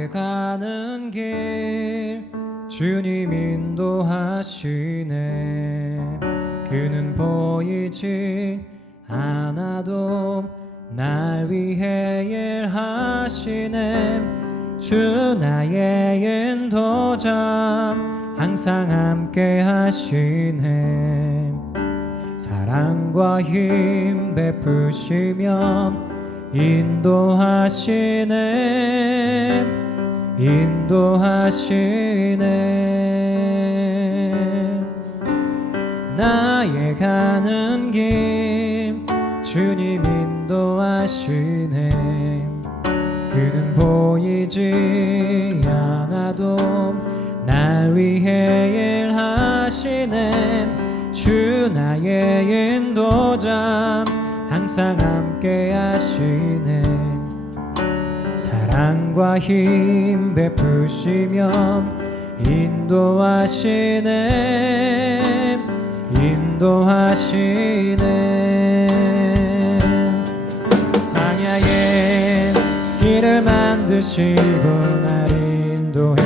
나의 가는 길 주님 인도하시네. 그는 보이지 않아도 날 위해 일하시네. 주 나의 인도자 항상 함께 하시네. 사랑과 힘 베푸시며 인도하시네. 인도하시네. 나의 가는 길 주님 인도하시네. 그는 보이지 않아도 날 위해 일하시네. 주 나의 인도자 항상 함께 하시네. 사랑과 힘 베푸시며 인도하시네. 인도하시네. 광야에 길을 만드시고 날 인도해.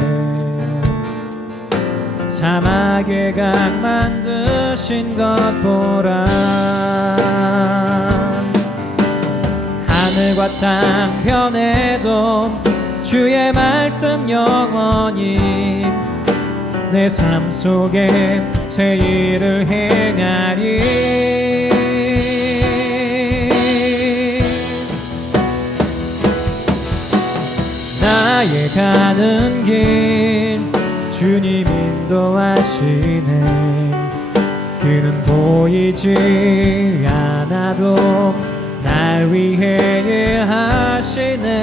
사막에 강 만드신 것 보라. 하늘과 땅 변해도 주의 말씀 영원히 내 삶 속에 새 일을 행하리. 나의 가는 길 주님 인도하시네. 그는 보이지 않아도 날 위해 일하시네.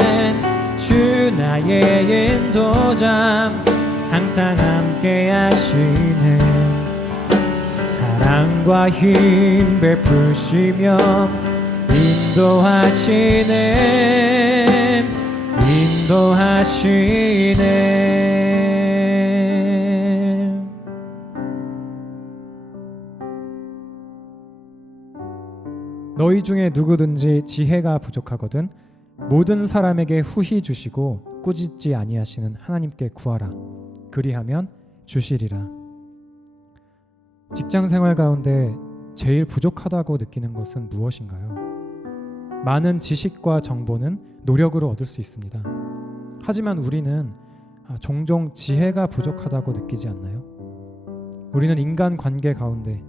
주 나의 인도자 항상 함께 하시네. 사랑과 힘 베푸시며 인도하시네. 인도하시네. 너희 중에 누구든지 지혜가 부족하거든 모든 사람에게 후히 주시고 꾸짖지 아니하시는 하나님께 구하라. 그리하면 주시리라. 직장 생활 가운데 제일 부족하다고 느끼는 것은 무엇인가요? 많은 지식과 정보는 노력으로 얻을 수 있습니다. 하지만 우리는 종종 지혜가 부족하다고 느끼지 않나요? 우리는 인간 관계 가운데,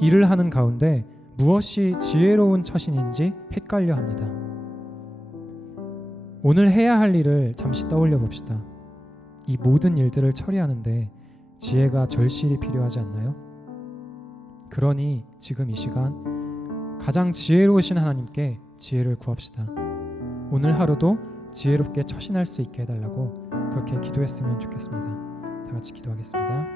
일을 하는 가운데 무엇이 지혜로운 처신인지 헷갈려 합니다. 오늘 해야 할 일을 잠시 떠올려 봅시다. 이 모든 일들을 처리하는데 지혜가 절실히 필요하지 않나요? 그러니 지금 이 시간 가장 지혜로우신 하나님께 지혜를 구합시다. 오늘 하루도 지혜롭게 처신할 수 있게 해달라고 그렇게 기도했으면 좋겠습니다. 다 같이 기도하겠습니다.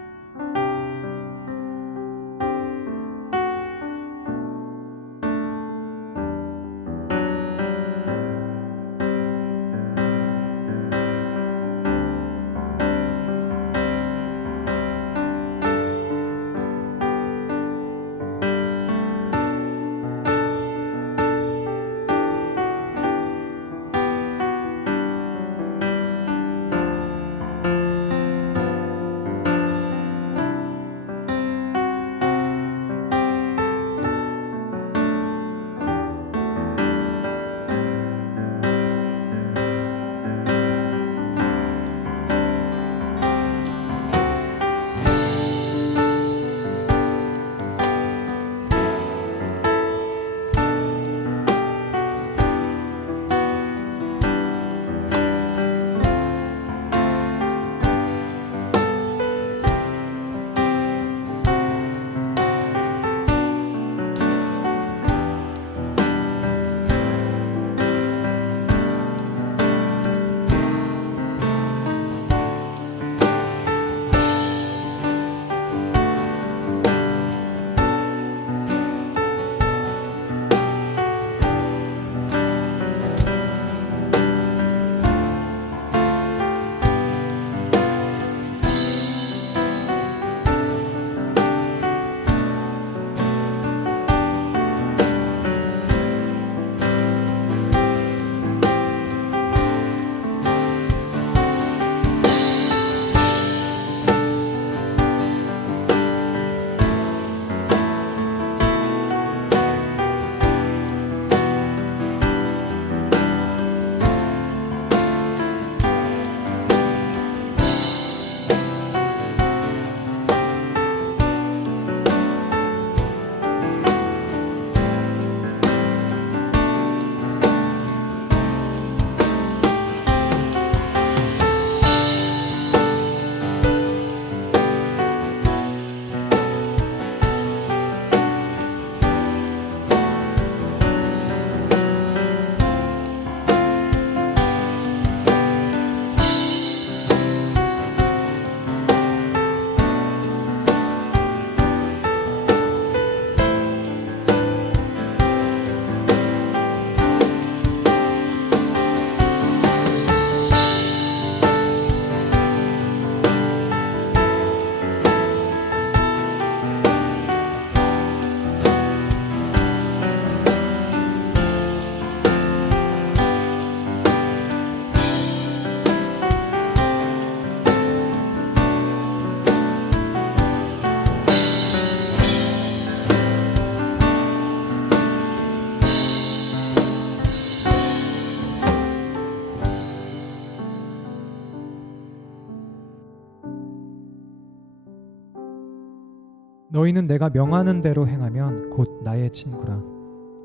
너희는 내가 명하는 대로 행하면 곧 나의 친구라.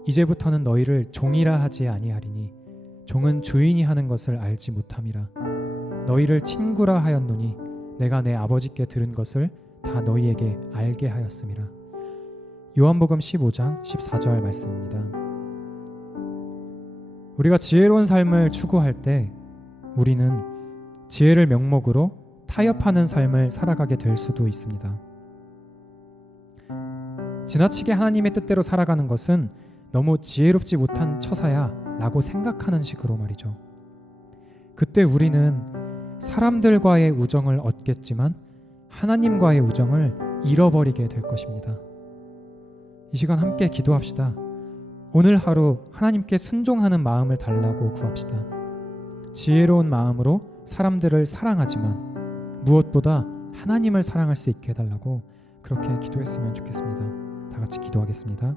이제부터는 너희를 종이라 하지 아니하리니 종은 주인이 하는 것을 알지 못함이라. 너희를 친구라 하였노니 내가 내 아버지께 들은 것을 다 너희에게 알게 하였음이라. 요한복음 15장 14절 말씀입니다. 우리가 지혜로운 삶을 추구할 때 우리는 지혜를 명목으로 타협하는 삶을 살아가게 될 수도 있습니다. 지나치게 하나님의 뜻대로 살아가는 것은 너무 지혜롭지 못한 처사야 라고 생각하는 식으로 말이죠. 그때 우리는 사람들과의 우정을 얻겠지만 하나님과의 우정을 잃어버리게 될 것입니다. 이 시간 함께 기도합시다. 오늘 하루 하나님께 순종하는 마음을 달라고 구합시다. 지혜로운 마음으로 사람들을 사랑하지만 무엇보다 하나님을 사랑할 수 있게 해달라고 그렇게 기도했으면 좋겠습니다. 다 같이 기도하겠습니다.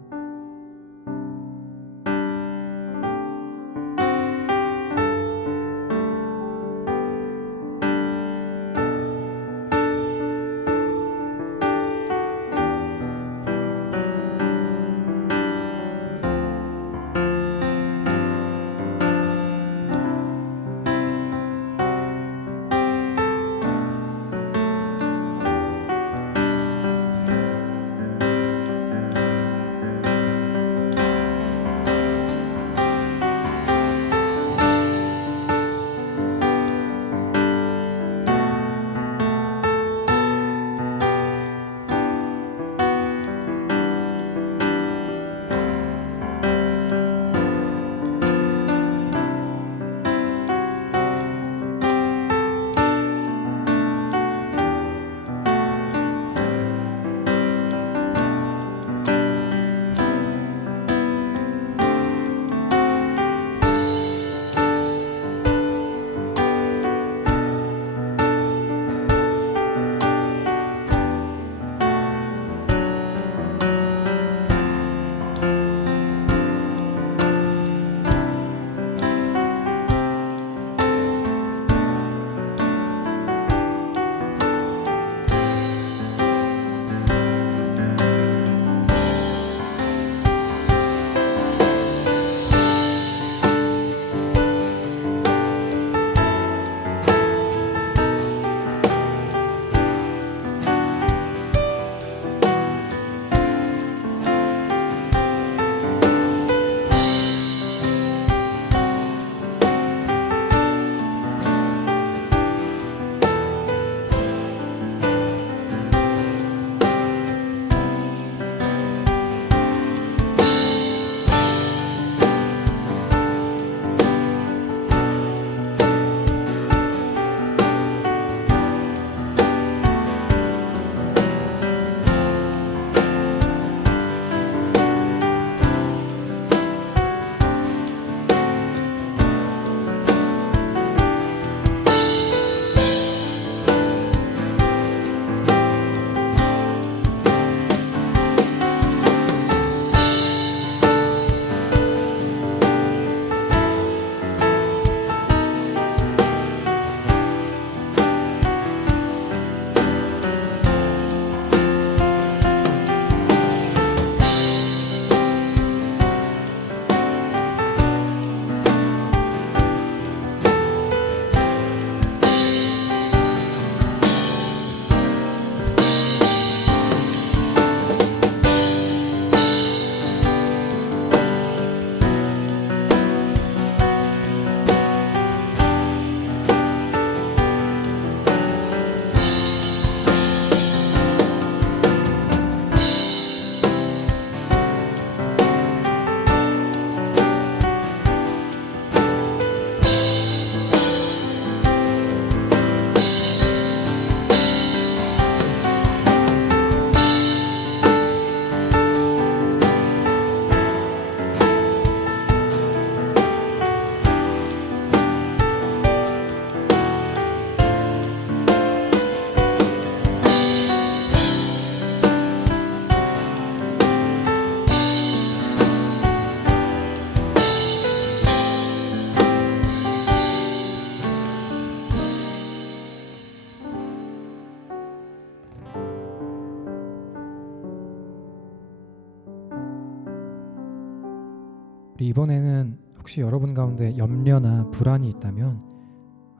우리 이번에는 혹시 여러분 가운데 염려나 불안이 있다면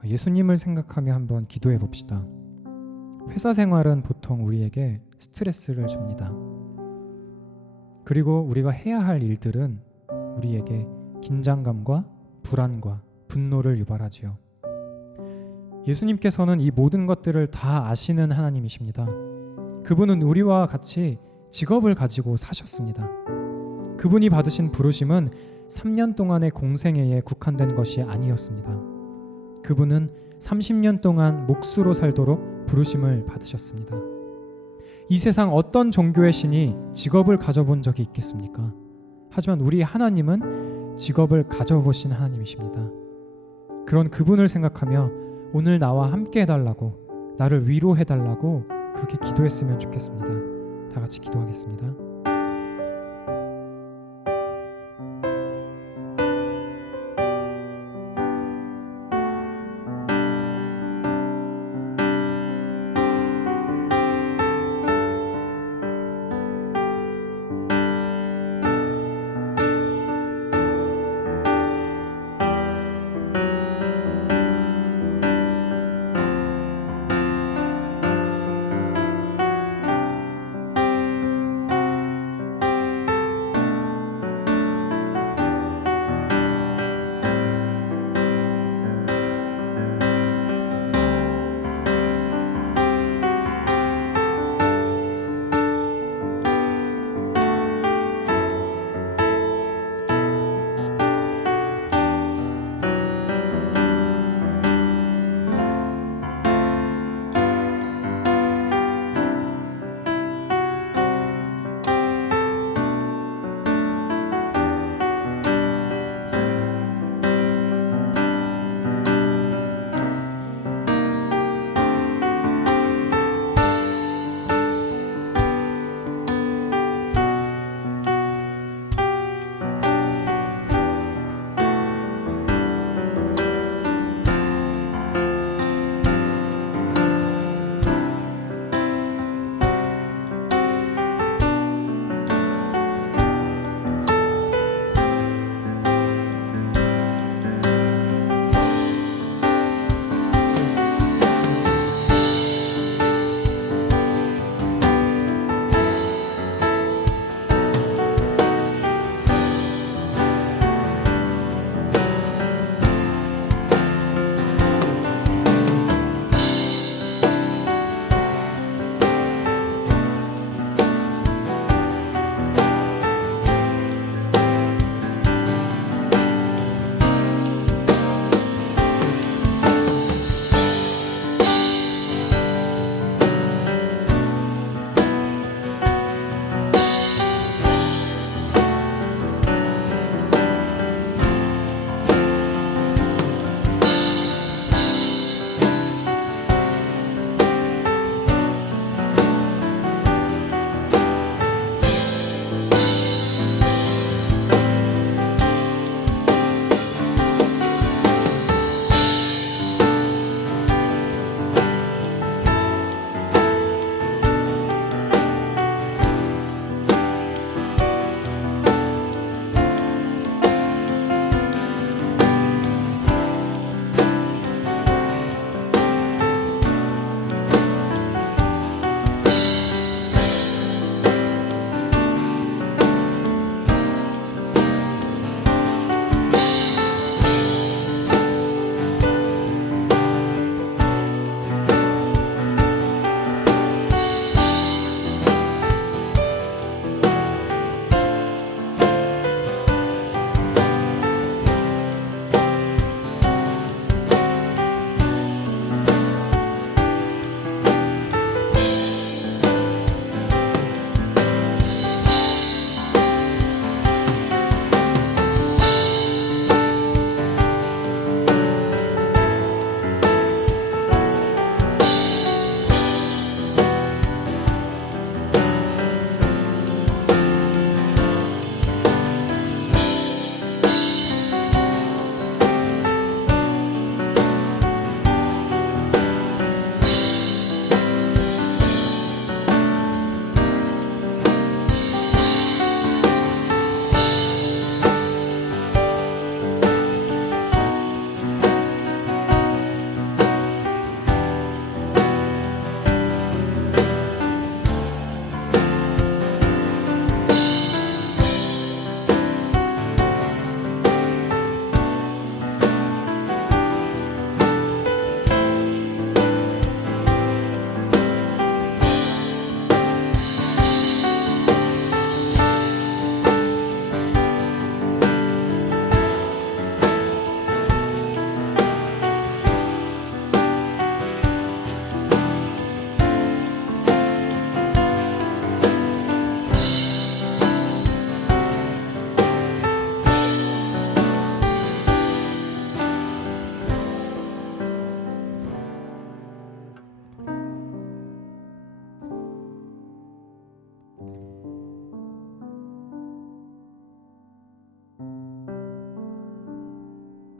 예수님을 생각하며 한번 기도해 봅시다. 회사 생활은 보통 우리에게 스트레스를 줍니다. 그리고 우리가 해야 할 일들은 우리에게 긴장감과 불안과 분노를 유발하지요. 예수님께서는 이 모든 것들을 다 아시는 하나님이십니다. 그분은 우리와 같이 직업을 가지고 사셨습니다. 그분이 받으신 부르심은 3년 동안의 공생애에 국한된 것이 아니었습니다. 그분은 30년 동안 몫으로 살도록 부르심을 받으셨습니다. 이 세상 어떤 종교의 신이 직업을 가져본 적이 있겠습니까? 하지만 우리 하나님은 직업을 가져보신 하나님이십니다. 그런 그분을 생각하며 오늘 나와 함께 해달라고, 나를 위로해달라고 그렇게 기도했으면 좋겠습니다. 다 같이 기도하겠습니다.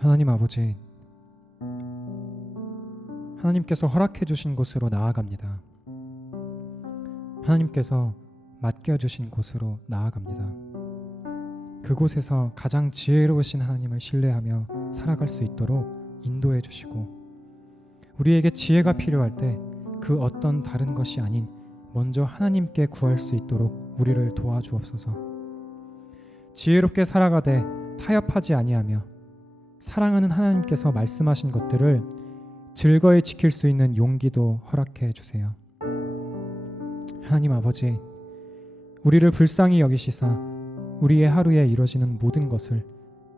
하나님 아버지, 하나님께서 허락해 주신 곳으로 나아갑니다. 하나님께서 맡겨주신 곳으로 나아갑니다. 그곳에서 가장 지혜로우신 하나님을 신뢰하며 살아갈 수 있도록 인도해 주시고, 우리에게 지혜가 필요할 때 그 어떤 다른 것이 아닌 먼저 하나님께 구할 수 있도록 우리를 도와주옵소서. 지혜롭게 살아가되 타협하지 아니하며 사랑하는 하나님께서 말씀하신 것들을 즐거이 지킬 수 있는 용기도 허락해 주세요. 하나님 아버지, 우리를 불쌍히 여기시사 우리의 하루에 이루어지는 모든 것을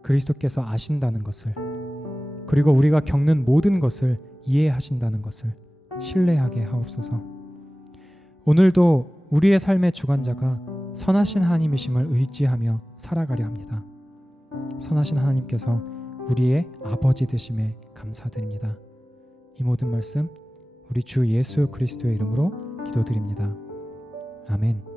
그리스도께서 아신다는 것을, 그리고 우리가 겪는 모든 것을 이해하신다는 것을 신뢰하게 하옵소서. 오늘도 우리의 삶의 주관자가 선하신 하나님이심을 의지하며 살아가려 합니다. 선하신 하나님께서 우리의 아버지 되심에 감사드립니다. 이 모든 말씀 우리 주 예수 그리스도의 이름으로 기도드립니다. 아멘.